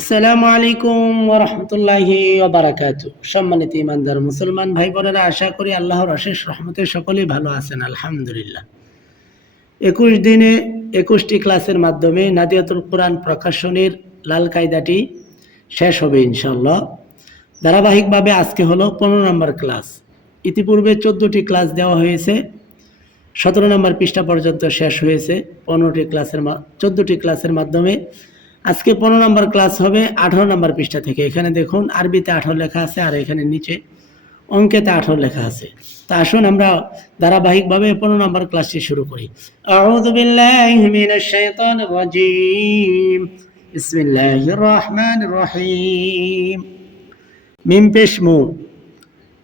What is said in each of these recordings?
আসসালামু আলাইকুম ওরহমতুল্লাহি ওবারাকাত সম্মানিত ইমানদার মুসলমান ভাই বোনেরা আশা করি আল্লাহর অশেষ রহমতে সকলেই ভালো আছেন, আলহামদুলিল্লাহ। একুশ দিনে, একুশটি ক্লাসের মাধ্যমে নাদিয়াতুল কোরআন প্রকাশনের লাল কায়দাটি শেষ হবে ইনশাল্লাহ ধারাবাহিকভাবে আজকে হলো পনেরো নম্বর ক্লাস। ইতিপূর্বে চোদ্দোটি ক্লাস দেওয়া হয়েছে, সতেরো নম্বর পৃষ্ঠা পর্যন্ত শেষ হয়েছে। পনেরোটি ক্লাসের চোদ্দোটি ক্লাসের মাধ্যমে আজকে পনেরো নম্বর ক্লাস হবে, আঠারো নম্বর পৃষ্ঠা থেকে। এখানে দেখুন, আরবিতে আঠারো লেখা আছে আর এখানে নিচে অঙ্কেতে আঠারো লেখা আছে। তা আসুন আমরা ধারাবাহিকভাবে পনেরো নম্বর ক্লাসটি শুরু করি। বিসমিল্লাহির রহিম।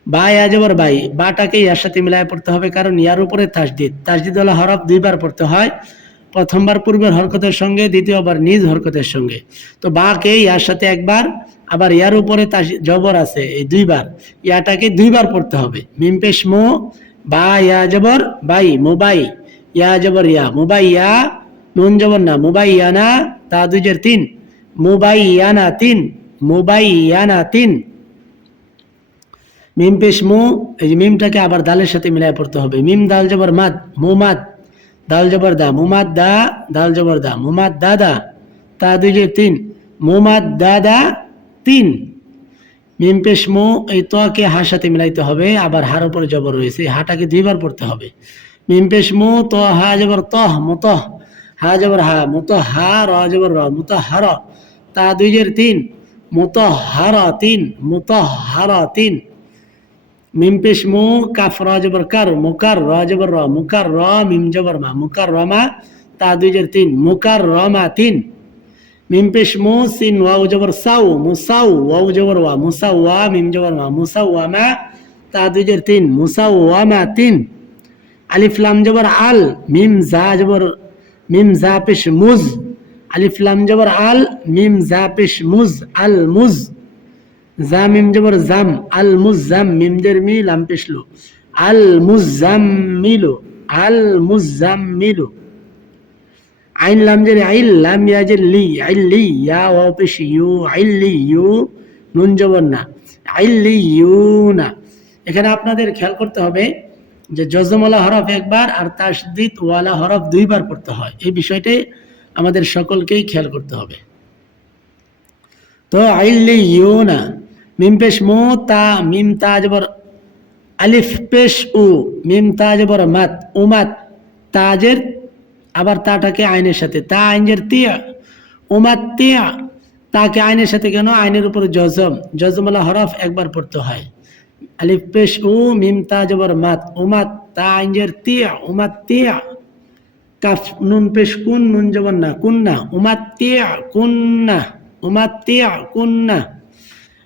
বাই আজবর বাই। বাটাকে ইয়ার সাথে মিলায় পড়তে হবে, কারণ ইয়ার উপরে তাসদিদ। তাসদিদ হলো হরফ দুইবার পড়তে হয়। প্রথমবার পূর্বের হরকতের সঙ্গে, দ্বিতীয়বার নিজ হরকতের সঙ্গে। তো বাকে ইয়ার সাথে একবার, আবার ইয়ার উপরে তাস- জবর আছে এই দুইবার। ইয়াটাকে দুইবার পড়তে হবে। মিম পেশ মো, বা ইয়া জবর, বাই মোবাই ইয়া জবর, ইয়া মোবাই ইয়া, নুন জবর না মোবাই ইয়ানা তা দুজের তিন। মোবাই ইয়ানা তিন। মোবাই ইয়ানা তিন। মিম পেশ মু, এই মিমটাকে আবার দালের সাথে মিলায় পড়তে হবে। মিম, দাল, জবর, মাদ মুমাদ দাল জবর দা, মুমাদ দা, দাল জবর দা, মুমাদ দাদা তা দুই যে তিন, মুমাদ দাদা তিন। মিম পেশ মু, এই তোকে হার সাথে মিলাইতে হবে, আবার হার উপরে জবর রয়েছে হাটাকে দুইবার পড়তে হবে। মিম পেশ মু, ত, হা জবর তহ মুতহ হা জবর হা, মুত, হা, র জবর র, মুত হার তা দুই জের তিন, মুত হার তিন, মুত হার তিন। মিম মু, কাফ র জবর কার মুকার র জবর র মুকার র মিম জবর মা মুকার রমা তা দুই জের তিন মুকার রমা তিন। মিম পেশ মু, সিন ওয়াও জবর সাউ মুসাউ ওয়াও জবর ওয়া মুসাউ ওয়া মিম জবর মা মুসাউ ওয়ামা তা দুই জের তিন মুসাউ ওয়ামা তিন। আলিফ লাম জবর আল, মিম জা জবর, মিম জা পেশ মুজ। আলিফ লাম জবর আল, মিম জা পেশ মুজ, আল মুজ। জা মিম জবর জাম, আল আল আল আইন আইল লাম লি, আইল লি ইয়া ইউ, আইল লি ইউ, নুন জবর না, আইল লি ইউ না। এখানে আপনাদের খেয়াল করতে হবে যে জজমওয়ালা হরফ একবার আর তাসদিদ ওয়ালা হরফ দুইবার পড়তে হয়। এই বিষয়টি আমাদের সকলকেই খেয়াল করতে হবে। তো আইল্লি ইউনা মিম পেশ মো, তা, মিম, তা জবর আলিফ পেশ উ, মিম, তা জবর মাত উমাত তাজের আবার তাটাকে আইনের সাথে, তা আইনের তিয়া উমাত তিয়া, তাকে আইনের সাথে কেন? আইনের উপরে জজম জজমওয়ালা হরফ একবার পড়তে হয়। আলিফ পেশ উ, মিম, তা জবর মাত উমাত তা আইনের তিয়া উমাত তিয়া, কাফ, নুন পেশ কুন, নুন জবর না কুন্না উমাত তিয়া কুন্না উমাত্তিয়া কুন্না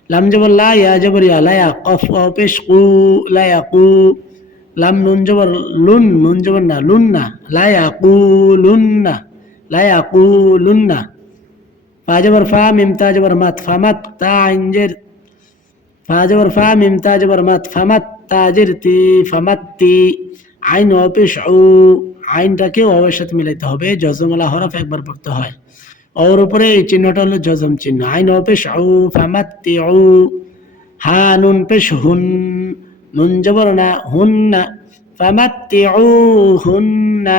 লাম জবর লা ইয়া জবর ইয়া, লা কফ ওয়াও পেশ কু লা ইয়া কু, লাম নুন জবর লুন, নুন জবর না লুন্না লা ইয়া কু লুন্না লা ইয়া কু লুন্না ফা জবর ফা, মিম তা জবর মাত ফামাত তা আইনজের ফা জবর ফা, মিম তা জবর মাত ফামাত তি ফামাত্তি আইন ওয়াও পেশ, উ। আইনটাকে ওয়াওয়ের সাথে মিলাইতে হবে জজমলা হরফ একবার পড়তে হয়। ওর উপরে এই চিহ্নটা হলো জজম চিহ্ন আইন ও পেশ উ ফামাত্তি উ হা নুন পেশ হুন নুন জবর না হুন না ফামাত্তি উ হুন না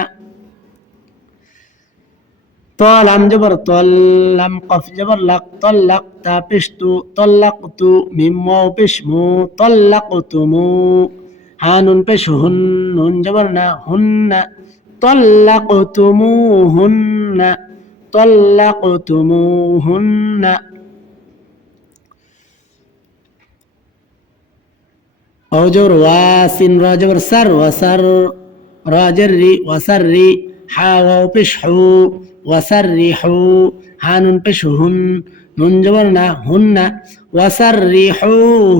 তলাম জবর তল্লাম কফ জবর লাক তল্লাক তা পেশ তু তল্লাক তু মিম ও পেশ মু তল্লাক তুমু হা নুন পেশ হুন নুন জবর না হুন না তল্লাক তুমু হুন না طلقتموهن أوجر واسن راجر سر وسر راجر ري وسر ري حاو بشحو وسرحو هانون بشهن نون جبرنا هن وسرحوهن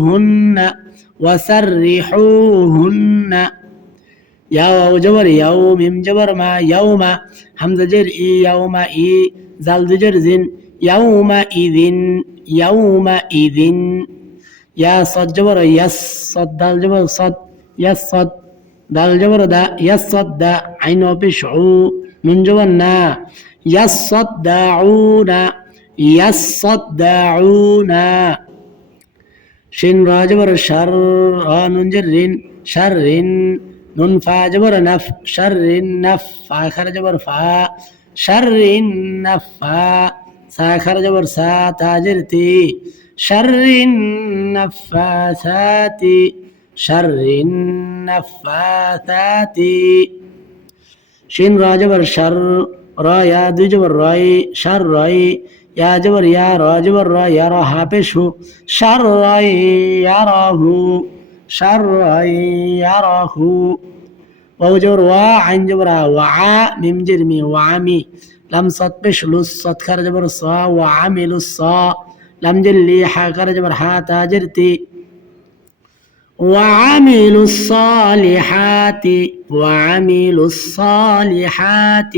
وسرحوهن ইয়াও আও জবর ইয়াও মিম জবর মা ইয়াও মা হামজা জের ই ইয়াও মা ই জাল দুজের জিন ইয়াও মা ইদিন ইয়াও মা ইদিন ইয়া সদ জবর ইয়াস সদ দাল জবর সদ ইয়াস সদ দাল জবর দা ইয়াস সদ দা আইন অফিস উ নুন জবর না ইয়াস সদ দা উ না ইয়াসসাদদাউনা শিন রা জবর শার নুন জের রিন শাররিন নুন ফা জবর নাফ, শাররিন নাফ ফা খারা জবর ফা, শাররিন নাফা সা খারা জবর সা, তাজের তি শার, রা, ইয়া দুই জবর রাই শার রাই ইয়া জবর ইয়া, রা জবর রা, ইয়া, রা, হা পেশ হু শার রাই ইয়া রাহু শার রাই ইয়া রাহু ওয়াও জবর ওয়া شر يره. واو وا عن جبرا وعا ميم جرمي وعمي. لم صد بشل الصد جبر صا وعمل الصا لم جلي حا خرج جبر حا تاجرتي وعملوا الصالحات وعملوا الصالحات.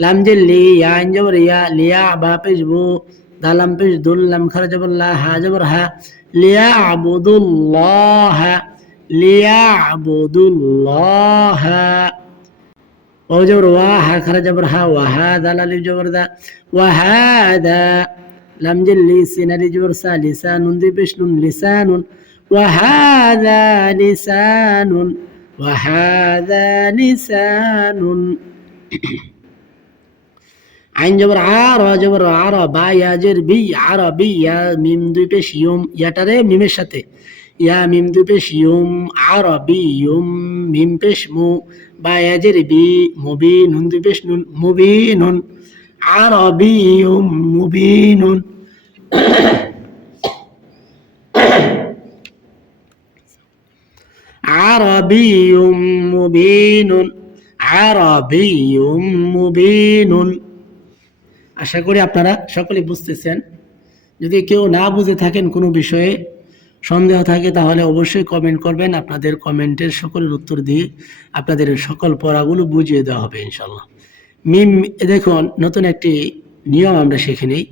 لم جلي يا جبر يا ليا بابجبو لم دول لم خرج بالله هاجبرها ليعبدوا الله ليعبدوا الله وجبر واها خرج برها وهذا لا لجبر ذا وهذا لم جل لسان لجبر لسان ذي بشن لسان وهذا لسان وهذا لسان আইন জবর আর জবর আর বা ইয়াজের বি আর বি ইয়া মিম দুই পেশ ইউম ইয়াটারে মিমের সাথে ইয়া মিম দুই পেশ ইউম আর বি ইউম মিম পেশ মু বা ইয়াজের বি মুবি নুন দুই পেশ নুন মুবি নুন আর বি ইউম মুবি নুন عربي مبين عربي مبين আশা করি আপনারা সকলে বুঝতেছেন। যদি কেউ না বুঝে থাকেন কোনো বিষয়ে, সন্দেহ থাকে তাহলে অবশ্যই কমেন্ট করবেন। আপনাদের কমেন্টের সকলের উত্তর দিয়ে আপনাদের সকল পড়াগুলো বুঝিয়ে দেওয়া হবে ইনশাল্লাহ মিম দেখুন, নতুন একটি নিয়ম আমরা শিখে নিই।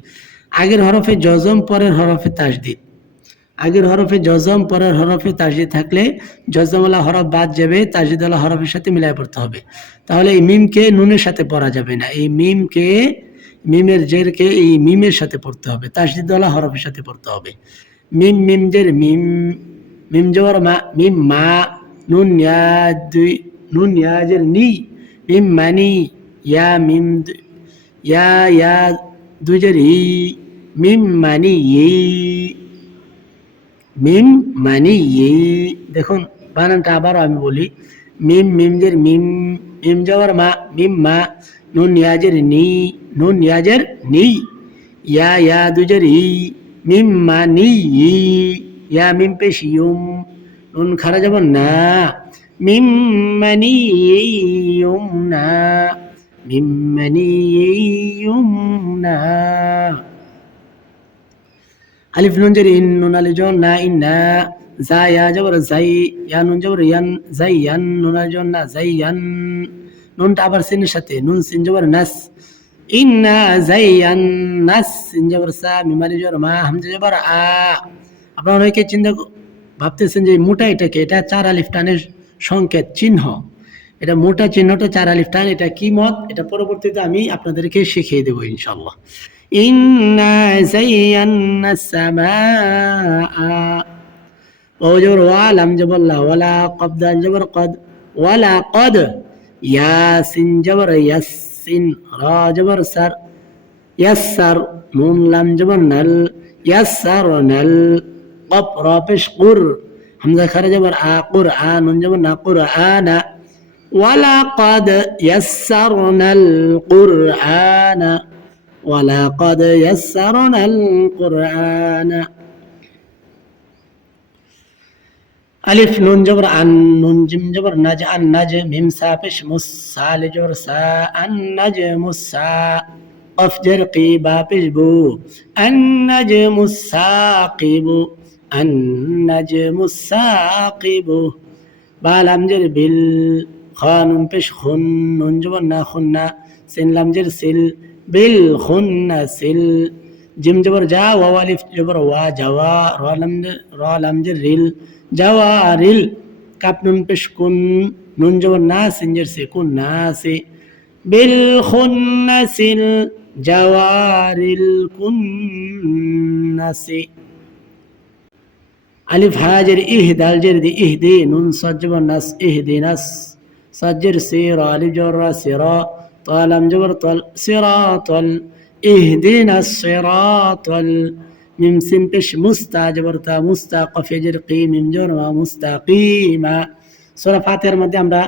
আগের হরফে জজম পরের হরফে তাসদিদ আগের হরফে জজম পরের হরফে তাসদিদ থাকলে জজমওয়ালা হরফ বাদ যাবে তাসদিদওয়ালা হরফের সাথে মিলাই পড়তে হবে। তাহলে এই মিমকে নুনের সাথে পড়া যাবে না। এই মিমকে মিমের জেরকে এই মিমের সাথে পড়তে হবে তাসদিদওয়ালা হরফের সাথে পড়তে হবে। মিম মিম জের, মিম মিম জবর মা, মিম মা, নুন দুই, নুন জের নি, মিম মানি, ইয়া মিম ইয়া ইয়া দুই জের ই, মিম মানি ই, মিম মানি ই। দেখুন, বানানটা আবারও আমি বলি মিম মিমজের মিম মিম যাওয়ার মা, মিম মা, নুন নিয়াজের নি, নুন নিয়াজের নি, ইয়া ইয়া দুজের ই, মিম মা নি, ই, ইয়া মিম পেশ ইউম নুন খারা যাব না, মিম মানি ইউম না, মিম মানি ইউম না। আলিফ নুন জের ইন, নুন আলি জন না, ইন না। যা ইয়া জবর যাই ইয়া নুন জবর ইয়ান যাই ইয়ান নুনের জন্য যাই ইয়ান নুনটা আবার সিনের সাথে নুন সিন নাস ইন্না যাই ইয়ান নাস সিন সা মিমারি জবর মা হামজা জবর আ আপনারা অনেকে চিন্তা ভাবতেছেন যে মোটা এটাকে এটা চার আলিফটানের সংকেত চিহ্ন এটা মোটা চিহ্নটা চার আলিফ টান এটা কি মত এটা পরবর্তীতে আমি আপনাদেরকে শিখিয়ে দেবো ইনশাল্লাহ ইন্না যাই ইয়ান্না আ جبر ولم جبر لا ولا قبض جبر قد ولا قد ياسين جبر يسين را جبر سر يسر نون لم جبر نل يسر نل قب را قر حمزة خرج جبر آ قرآن نون جبر نا قرآن ولقد يسرنا القرآن ولقد يسرنا القرآن ألف نون جبر أن نون جم جبر نج أن نج ميم سافش مسا لجبر سا النجم السا قف جرقي بابش بو النجم الساقب النجم الساقب بالام جر بال خانم بش خن نون جبر نا خنا سن لام جر سل بالخن سل জিম জবর যা ওয়া আলিফ জবর ওয়া যাওয়া র লাম র লাম যে রিল যাওয়া রিল কাপ নুন পেশ কুন নুন জবর না সিনজের সে কুন না সে বিল খুন্নাসিল জাওয়ারিল কুন্নাসি আলিফ হাজের ইহ দাল জের দি ইহ দি নুন সজ্জ নাস ইহ দি নাস সজ্জের সে র জবর সে র তালাম জবর তল সে তল اهدنا الصراط মিম সিম পেশ মুস্তা জবরতা মুস্তা কফে জের কি মিম জোর মুস্তাকিমা সূরা ফাতিহার মধ্যে আমরা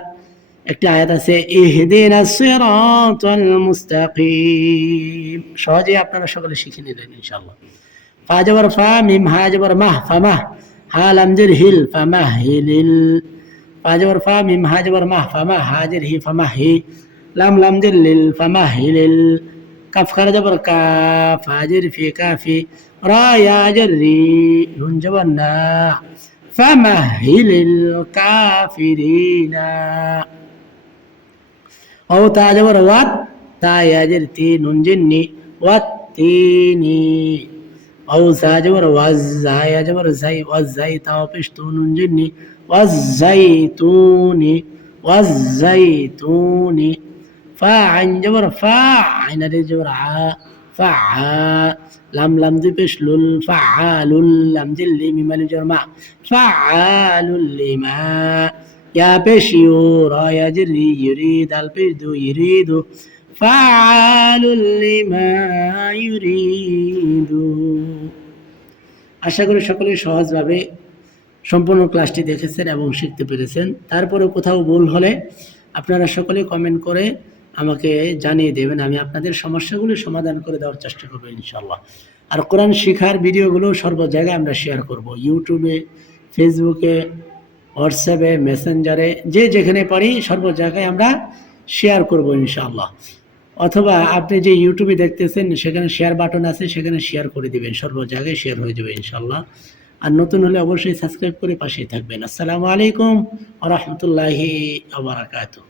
একটি আয়াত আছে ইহদিনা সিরাতাল মুস্তাকিম সহজে আপনারা সকলে শিখে নিলেন ইনশাআল্লাহ ফা জবর ফা মিম হা জবর মাহ ফামাহ হা লাম জের হিল ফামাহ হিলিল ফা জবর ফা মিম হা জবর মাহ ফামাহ হা জের হি ফামাহ হি লাম লাম জের লিল ফামাহ হিলিল كاف خرج جبر كاف هاجر في كافي را يا جري ينجبنا فمهل الكافرين. أو تاجر وات تا يا جرتي ننجني واتيني. أو ساجبر وزا يا جبر زي وزي تاو بشتو ننجني والزيتوني والزيتوني. فاعن جبر فاعن جبر ع فعا لم لم دي بشلل فعال لم دي اللي ممال جرمع فعال لما يا بشيو را يجري يريد البيد يريد فعال لما يريد আশা করি সকলে সহজভাবে সম্পূর্ণ ক্লাসটি দেখেছেন এবং শিখতে পেরেছেন তারপরে কোথাও ভুল হলে আপনারা সকলে কমেন্ট করে আমাকে জানিয়ে দেবেন, আমি আপনাদের সমস্যাগুলো সমাধান করে দেওয়ার চেষ্টা করব ইনশাল্লাহ আর কোরআন শিখার ভিডিওগুলো সর্ব জায়গায় আমরা শেয়ার করব। ইউটিউবে ফেসবুকে হোয়াটসঅ্যাপে মেসেঞ্জারে যে যেখানে পারি সর্ব জায়গায় আমরা শেয়ার করব ইনশাল্লাহ অথবা আপনি যে ইউটিউবে দেখতেছেন, সেখানে শেয়ার বাটন আছে, সেখানে শেয়ার করে দিবেন, সর্ব জায়গায় শেয়ার হয়ে যাবে ইনশাল্লাহ আর নতুন হলে অবশ্যই সাবস্ক্রাইব করে পাশেই থাকবেন। আসসালামু আলাইকুম আ রহমতুল্লাহি আবরাকাতু